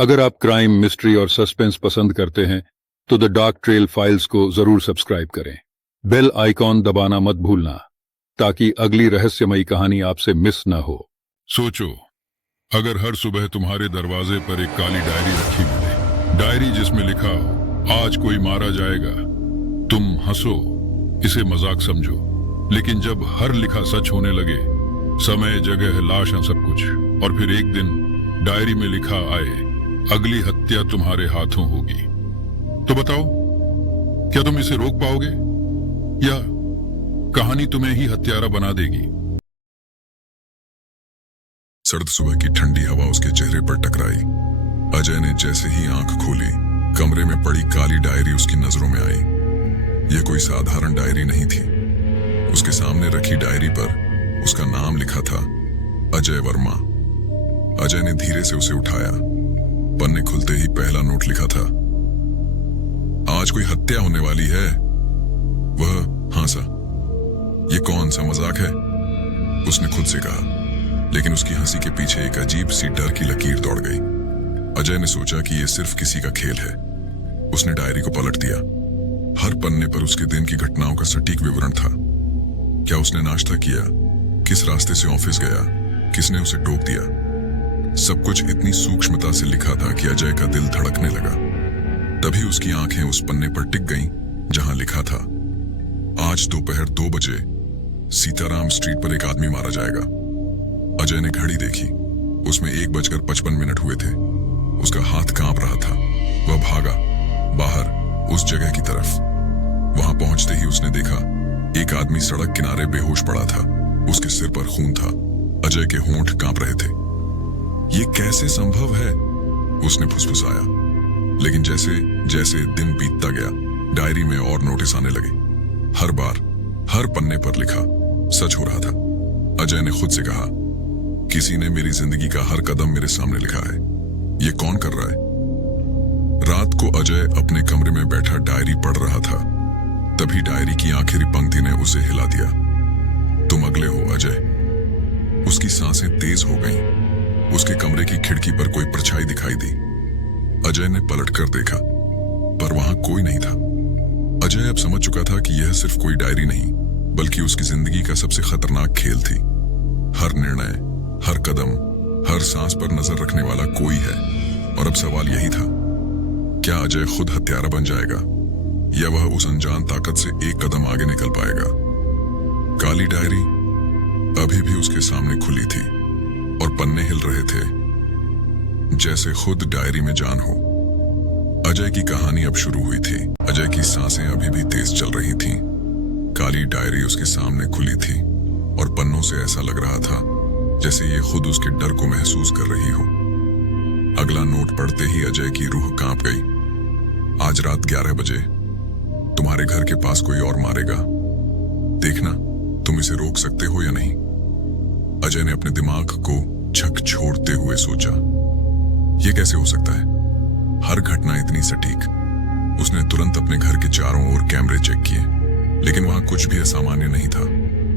अगर आप crime, mystery और सस्पेंस पसंद करते हैं तो द डार्क ट्रेल फाइल्स को जरूर सब्सक्राइब करें। बेल आइकॉन दबाना मत भूलना ताकि अगली रहस्यमयी कहानी आपसे मिस न हो। सोचो, अगर हर सुबह तुम्हारे दरवाजे पर एक काली डायरी रखी मिले, डायरी जिसमें लिखा हो आज कोई मारा जाएगा। तुम हंसो, इसे मजाक समझो, लेकिन जब हर लिखा सच होने लगे, समय, जगह, लाश, सब कुछ, और फिर एक दिन डायरी में लिखा आए अगली हत्या तुम्हारे हाथों होगी, तो बताओ क्या तुम इसे रोक पाओगे या कहानी तुम्हें ही हत्यारा बना देगी। सर्द सुबह की ठंडी हवा उसके चेहरे पर टकराई। अजय ने जैसे ही आंख खोली, कमरे में पड़ी काली डायरी उसकी नजरों में आई। यह कोई साधारण डायरी नहीं थी। उसके सामने रखी डायरी पर उसका नाम लिखा था, अजय वर्मा। अजय ने धीरे से उसे उठाया। पन्ने खुलते ही पहला नोट लिखा था, आज कोई हत्या होने वाली है। वह हंसा। ये कौन सा मजाक है, उसने खुद से कहा, लेकिन उसकी हंसी के पीछे एक अजीब सी डर की लकीर दौड़ गई। अजय ने सोचा कि यह सिर्फ किसी का खेल है। उसने डायरी को पलट दिया। हर पन्ने पर उसके दिन की घटनाओं का सटीक विवरण था। क्या उसने नाश्ता किया, किस रास्ते से ऑफिस गया, किसने उसे टोक दिया। सब कुछ इतनी सूक्ष्मता से लिखा था कि अजय का दिल धड़कने लगा। तभी उसकी आंखें उस पन्ने पर टिक गईं जहां लिखा था, आज दोपहर 2 बजे सीताराम स्ट्रीट पर एक आदमी मारा जाएगा। अजय ने घड़ी देखी। उसमें 1:55 हुए थे। उसका हाथ कांप रहा था। वह भागा बाहर उस जगह की तरफ। वहां पहुंचते ही उसने देखा एक आदमी सड़क किनारे बेहोश पड़ा था। उसके सिर पर खून था। अजय के होंठ कांप रहे थे। ये कैसे संभव है, उसने फुसफुसाया। लेकिन जैसे जैसे दिन बीतता गया, डायरी में और नोटिस आने लगे। हर बार हर पन्ने पर लिखा सच हो रहा था। अजय ने खुद से कहा, किसी ने मेरी जिंदगी का हर कदम मेरे सामने लिखा है। ये कौन कर रहा है। रात को अजय अपने कमरे में बैठा डायरी पढ़ रहा था। तभी डायरी की आखिरी पंक्ति ने उसे हिला दिया, तुम अगले हो अजय। उसकी सांसें तेज हो गईं। उसके कमरे की खिड़की पर कोई परछाई दिखाई दी। अजय ने पलट कर देखा, पर वहां कोई नहीं था। अजय अब समझ चुका था कि यह सिर्फ कोई डायरी नहीं, बल्कि उसकी जिंदगी का सबसे खतरनाक खेल थी। हर निर्णय, हर कदम, हर सांस पर नजर रखने वाला कोई है। और अब सवाल यही था, क्या अजय खुद हत्यारा बन जाएगा या वह उस अनजान ताकत से एक कदम आगे निकल पाएगा। काली डायरी अभी भी उसके सामने खुली थी और पन्ने हिल रहे थे जैसे खुद डायरी में जान हो। अजय की कहानी अब शुरू हुई थी। अजय की सांसें अभी भी तेज चल रही थीं। काली डायरी उसके सामने खुली थी और पन्नों से ऐसा लग रहा था जैसे ये खुद उसके डर को महसूस कर रही हो। अगला नोट पढ़ते ही अजय की रूह कांप गई। आज रात 11 बजे तुम्हारे घर के पास कोई और मारेगा। देखना तुम इसे रोक सकते हो या नहीं। अजय ने अपने दिमाग को झकझोरते हुए सोचा, यह कैसे हो सकता है। हर घटना इतनी सटीक। उसने तुरंत अपने घर के चारों ओर कैमरे चेक किए, लेकिन वहां कुछ भी असामान्य नहीं था।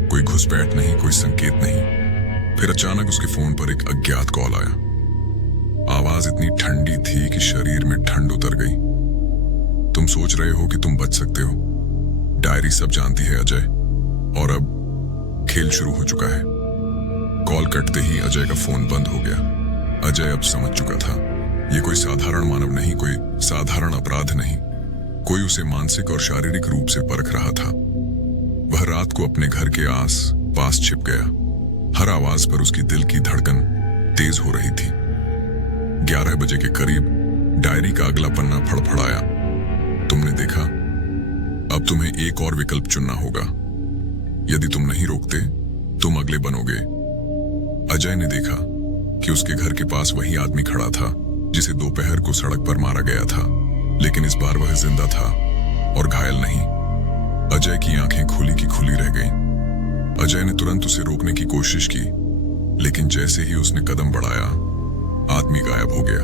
कोई घुसपैठ नहीं, कोई संकेत नहीं। फिर अचानक उसके फोन पर एक अज्ञात कॉल आया। आवाज इतनी ठंडी थी कि शरीर में ठंड उतर गई। तुम सोच रहे हो कि तुम बच सकते हो। डायरी सब जानती है अजय, और अब खेल शुरू हो चुका है। कॉल कटते ही अजय का फोन बंद हो गया। अजय अब समझ चुका था, यह कोई साधारण मानव नहीं, कोई साधारण अपराध नहीं। कोई उसे मानसिक और शारीरिक रूप से परख रहा था। वह रात को अपने घर के आस पास छिप गया। हर आवाज पर उसकी दिल की धड़कन तेज हो रही थी। 11 बजे के करीब डायरी का अगला पन्ना फड़फड़ाया। तुमने देखा, अब तुम्हें एक और विकल्प चुनना होगा। यदि तुम नहीं रोकते, तुम अगले बनोगे। अजय ने देखा कि उसके घर के पास वही आदमी खड़ा था जिसे दोपहर को सड़क पर मारा गया था, लेकिन इस बार वह जिंदा था और घायल नहीं। अजय की आंखें खुली की खुली रह गईं। अजय ने तुरंत उसे रोकने की कोशिश की, लेकिन जैसे ही उसने कदम बढ़ाया, आदमी गायब हो गया।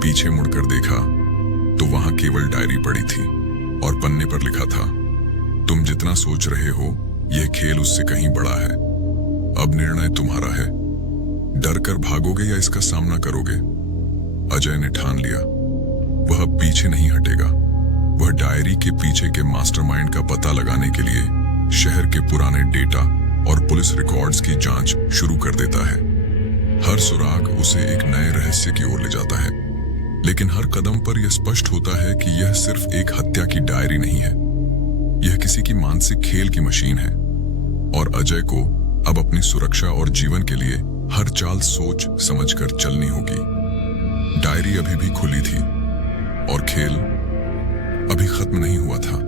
पीछे मुड़कर देखा तो वहां केवल डायरी पड़ी थी और पन्ने पर लिखा था, तुम जितना सोच रहे हो यह खेल उससे कहीं बड़ा है। अब निर्णय तुम्हारा है। डर कर भागोगे या इसका सामना करोगे। अजय ने ठान लिया, वह अब पीछे नहीं हटेगा। वह डायरी के पीछे के मास्टरमाइंड का पता लगाने के लिए शहर के पुराने डेटा और पुलिस रिकॉर्ड्स की जांच शुरू कर देता है। हर सुराग उसे एक नए रहस्य की ओर ले जाता है, लेकिन हर कदम पर यह स्पष्ट होता है कि यह सिर्फ एक हत्या की डायरी नहीं है, यह किसी की मानसिक खेल की मशीन है। और अजय को अब अपनी सुरक्षा और जीवन के लिए हर चाल सोच समझकर चलनी होगी। डायरी अभी भी खुली थी और खेल अभी खत्म नहीं हुआ था।